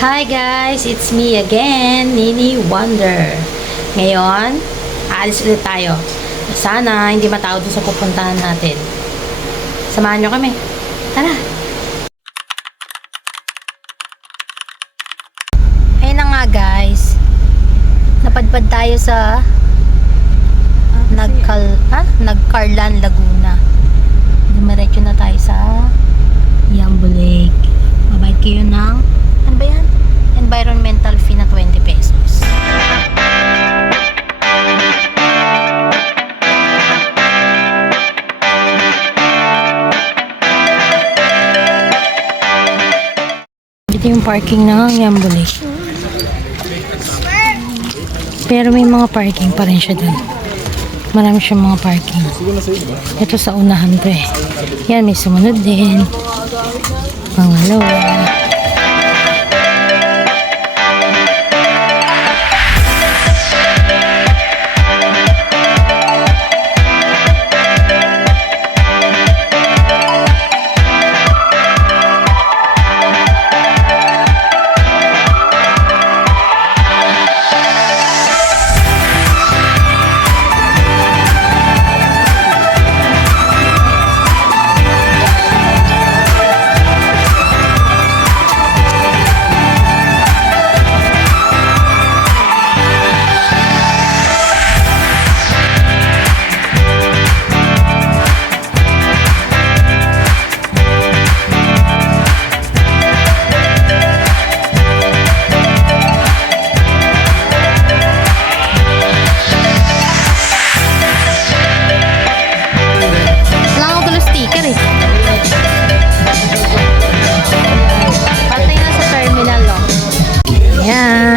Hi guys, it's me again, Nini Wonder. Ngayon, aalis ulit tayo. Sana hindi matao dun sa pupuntahan natin. Samahan nyo kami. Tara! Ayun na nga guys. Napadpad tayo sa Nagcarlan, Laguna. Dumiretso na tayo sa Yambo Lake. Mabayad kayo ng ano ba yan? Environmental fee na 20 pesos. Ito yung parking ng Yambo Lake. Pero may mga parking pa rin siya dun. Marami siyang mga parking. Ito sa unahan to eh. Yan, may sumunod din. Pangalawa.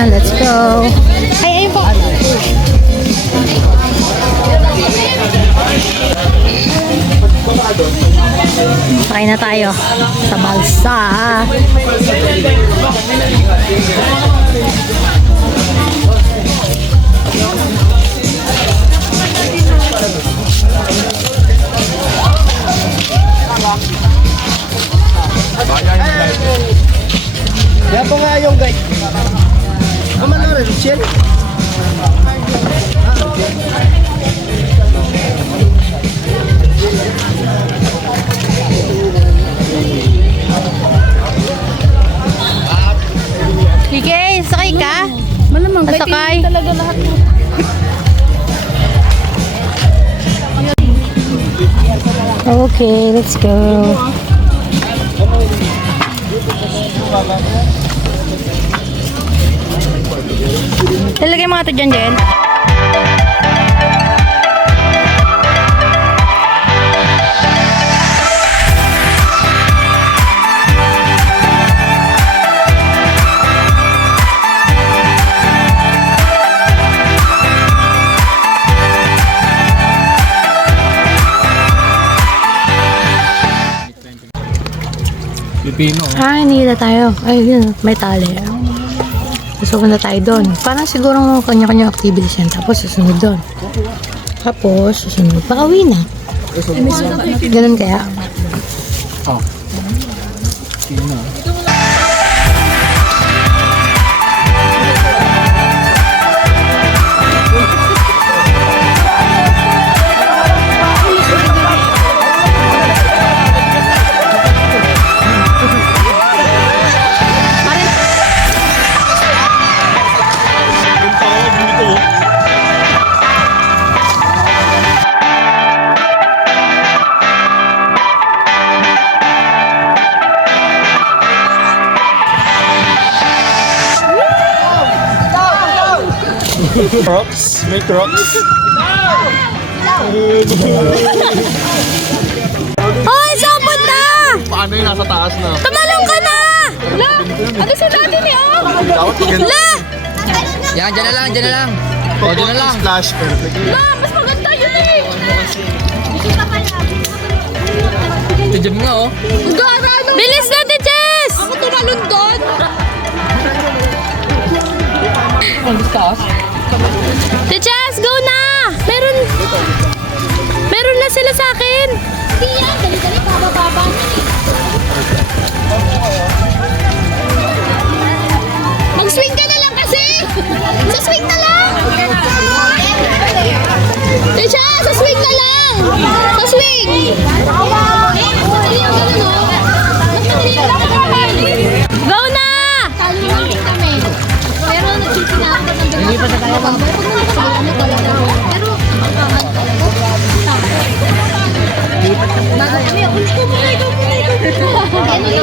Let's go. Ay, ayun po. Sakay na tayo sa balsa. Kaya po nga yung guys. Kaman na rin, Michelle. Sige, sakay ka? Malamang, sakay. Talaga lahat mo. Okay, let's go. Talagay mga ito dyan, Jen. Pilipino. Hindi na tayo. Ay, yun, may tali. Susunod na tayo doon. Parang siguro kanya-kanya activities yan. Tapos susunod doon. Tapos susunod. Pauwi na. Ganun kaya? Oh. Sino? Rocks? Make rocks? Hoy, saan punta? Paano yung nasa taas na? Tumalong ka na! La! Ano sa dati ni O? La! Yan, dyan na lang, dyan na lang. O, dyan na lang. Splash, perfect. La! Mas maganda yun eh! Tidyan mo nga, oh. Gara! Bilis na, Tiches! Ako tumalon doon! Ang discuss. Tiches, go na! Meron na sila sa akin! Hindi yan, dali-dali, bababa.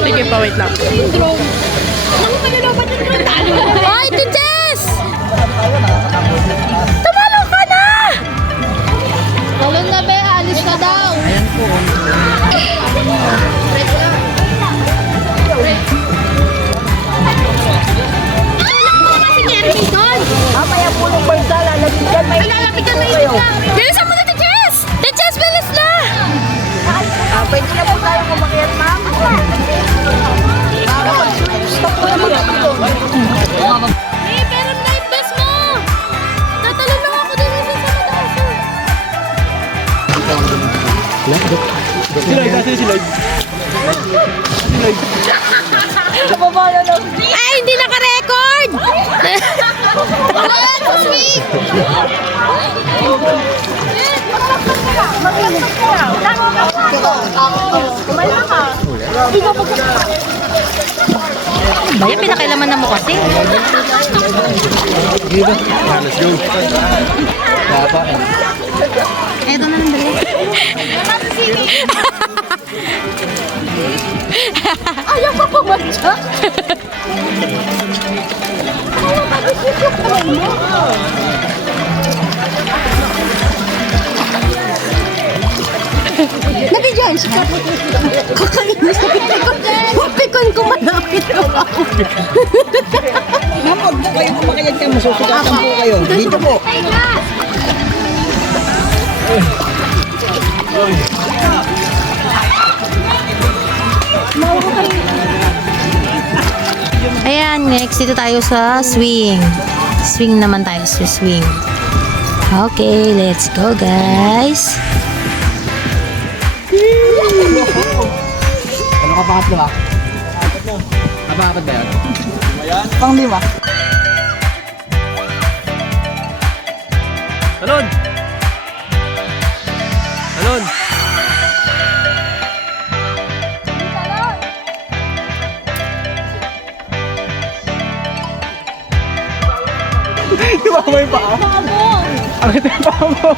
Sige pa, wait lang. Hoy, Tiches! Tumalo ka na! Talon na be, alis na daw. Bilisan mo na, Tiches! Tiches, bilis na! Pwede na po tayo kumakyat, ma'am. Hey, pero night bus mo! Tatalon lang ako din sa mataas. Ay, hindi naka-record! Bayan, pinakailaman na mo kasi. Let's go. Kaya pa. Eto na lang dali. Ayaw pa pumadya. Nabidyan siya. Kakainis sa pikon. Pikon ko malapit ko ako. Ma'am, huwag na kayo kumakyat kayo. Masusukatan po kayo. Dito po. Ayan, next dito tayo sa swing. Swing naman tayo sa swing. Okay, let's go guys. Ano ka pangatlo ah? Apat ba yun? Pang lima. Talon! Talon! Di ba may paa? Ang ito yung paa mo.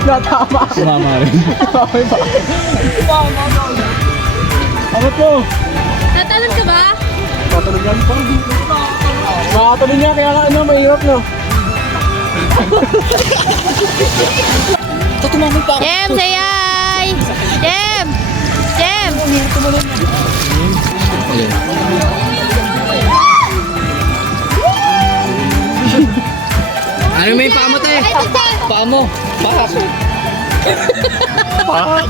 Natama. Sumama rin. Tumama yung paa. Angat mo. Tatalon ka ba? Makatulog yan po. Makatulog niya kaya ka ano, mahirap no. Ito tumamay pa ako. Jem, say hi! Jem! Jem! Ano may paa mo tayo? Paa mo. Paa. Paa.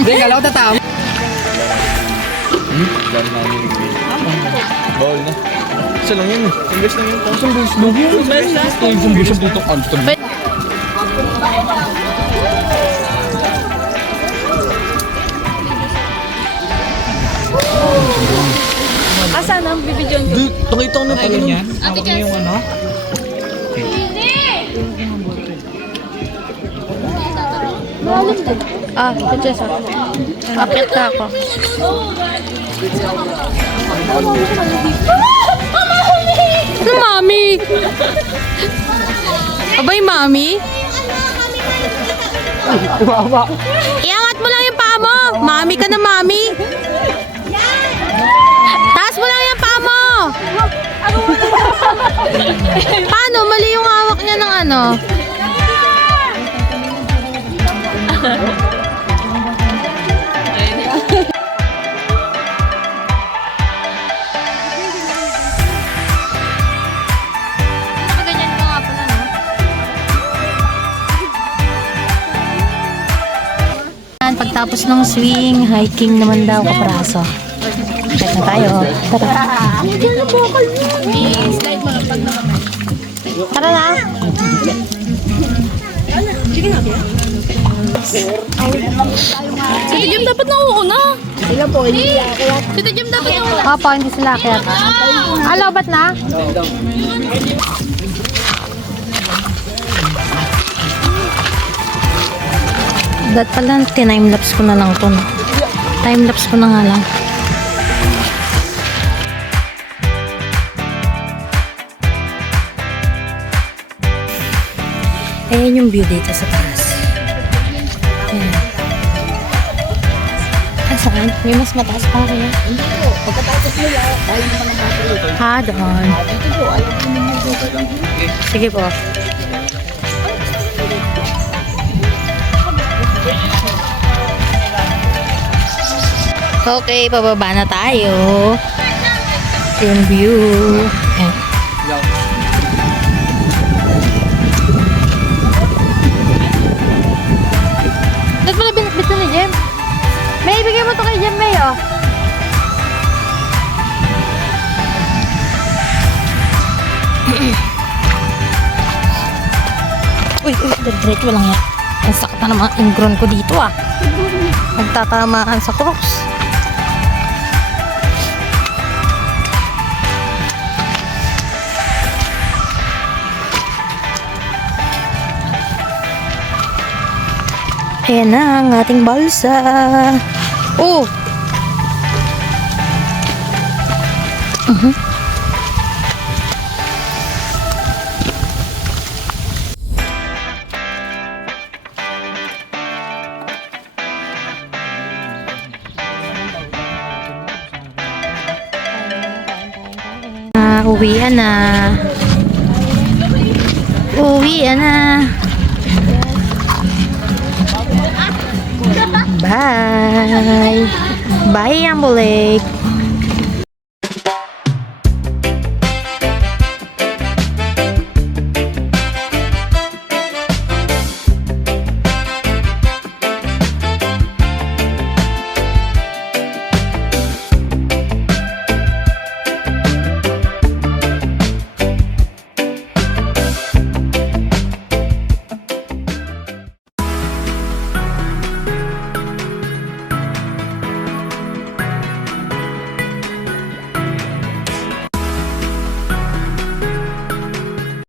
Hindi, kala ko tatama. Bawal na. Isa lang yan eh. Ingles lang yun. Isang beses lang yun. Isang beses dito. Anton. Asan ang bibidyon ko? Dude, nakita ko na pala niyan. Ate Jess. Yung ano? Ah, Tiches ah. Akit ka ako. Ano, mami? Abay, mami? Tumama. Iangat mo lang yung paa mo. Mami ka na, mami. Taas mo lang yung paa mo. Paano? Mali yung hawak niya ng ano. Ganyan ko nga pala, no? Pagtapos ng swing, hiking naman daw kapraso. Check na tayo. Tara. Tara na. Si Jim dapat nauuna. Sila po, hindi ako. Si Jim dapat nauuna. Opo, hindi sila akyat. Alo, ba't na? That pala, time-lapse ko na lang to. Time-lapse ko na nga lang. Ayan yung view dito sa taas. Ayan. Ah, saan? May mas mataas pa kaya? Hindi po. Pagkatapos nila, ayaw naman ang bata. Ha, doon. Dito po, ayaw po ninyo. Sige po. Okay, pababa na tayo. Yung view. Ayan. Tapos pala binitbit na ni Jem. May ibigay mo to kay Jem, May, oh. Uy, diretso lang yan. Ang sakit na ng mga ingrown ko dito, ah. Nagtatamaan sa crocs. Ayan na ang ating balsa. Oh! Uwian na. Uwian na. Bye. Bye, Ambo Lake.